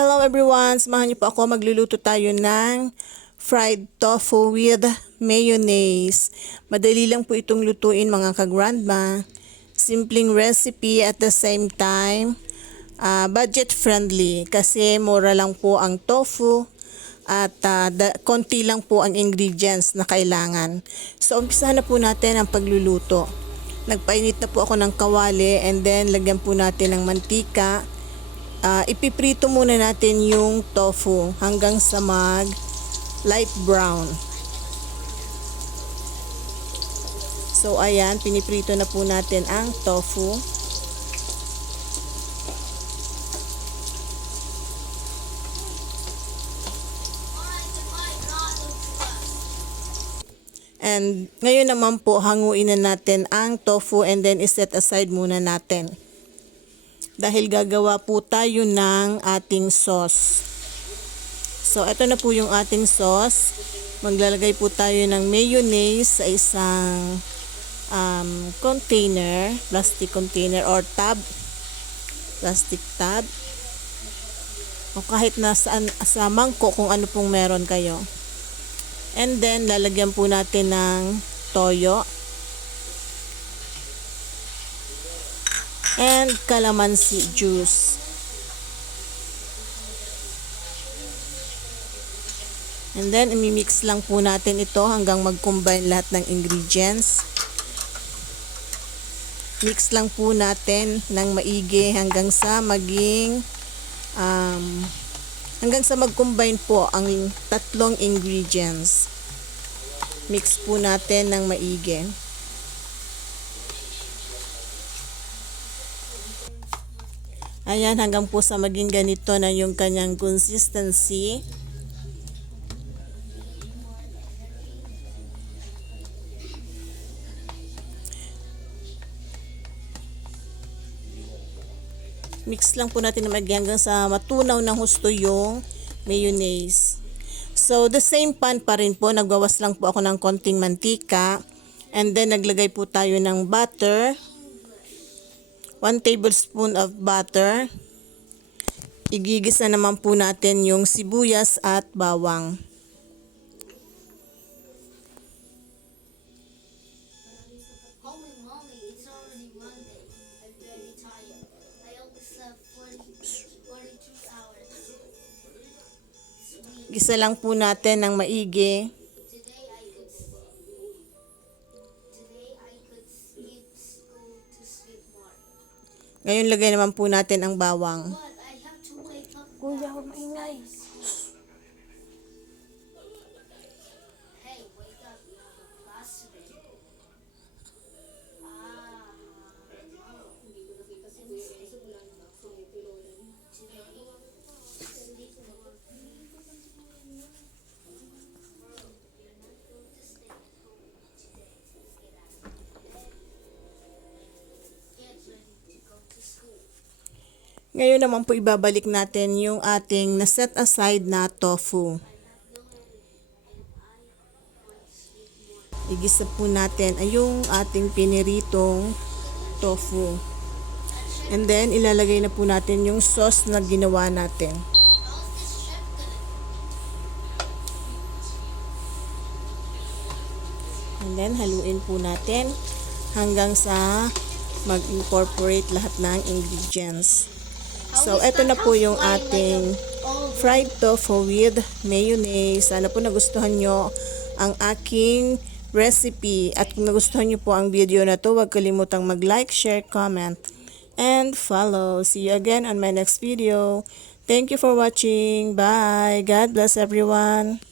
Hello everyone! Samahan niyo po ako. Magluluto tayo ng fried tofu with mayonnaise. Madali lang po itong lutuin mga ka-grandma. Simpleng recipe at the same time ah, budget friendly kasi mura lang po ang tofu at ah, da- konti lang po ang ingredients na kailangan. So umpisahan na po natin ang pagluluto. Nagpainit na po ako ng kawali and then lagyan po natin ng mantika. Ah, ipiprito muna natin yung tofu hanggang sa mag light brown. So ayan, piniprito na po natin ang tofu. And ngayon naman po, hanguin na natin ang tofu and then iset aside muna natin. Dahil gagawa po tayo ng ating sauce. So, ito na po yung ating sauce. Maglalagay po tayo ng mayonnaise sa isang um, container, plastic container or tub. Plastic tub. O kahit na saan, sa mangkok kung ano pong meron kayo. And then, lalagyan po natin ng toyo. And calamansi juice. And then, imimix lang po natin ito hanggang mag-combine lahat ng ingredients. Mix lang po natin ng maigi hanggang sa maging um, hanggang sa mag-combine po ang tatlong ingredients. Mix po natin ng maigi. Ayan, hanggang po sa maging ganito na yung kanyang consistency. Mix lang po natin na hanggang sa matunaw ng husto yung mayonnaise. So, the same pan pa rin po. Nagbawas lang po ako ng konting mantika. And then, naglagay po tayo ng butter. 1 tablespoon of butter. Igigisa naman po natin yung sibuyas at bawang. Holy moly, it's already Monday. I'm very tired. I only slept 40, 42 hours. Sweet. Gisa lang po natin ng maigi. Ngayon, lagay naman po natin ang bawang. Kuya, huwag maingay. Ngayon naman po ibabalik natin yung ating na-set aside na tofu. Igisa po natin ay yung ating piniritong tofu. And then, ilalagay na po natin yung sauce na ginawa natin. And then, haluin po natin hanggang sa mag-incorporate lahat ng ingredients. So, eto na po yung ating fried tofu with mayonnaise. Sana po nagustuhan nyo ang aking recipe. At kung nagustuhan nyo po ang video na to, huwag kalimutang mag-like, share, comment, and follow. See you again on my next video. Thank you for watching. Bye. God bless everyone.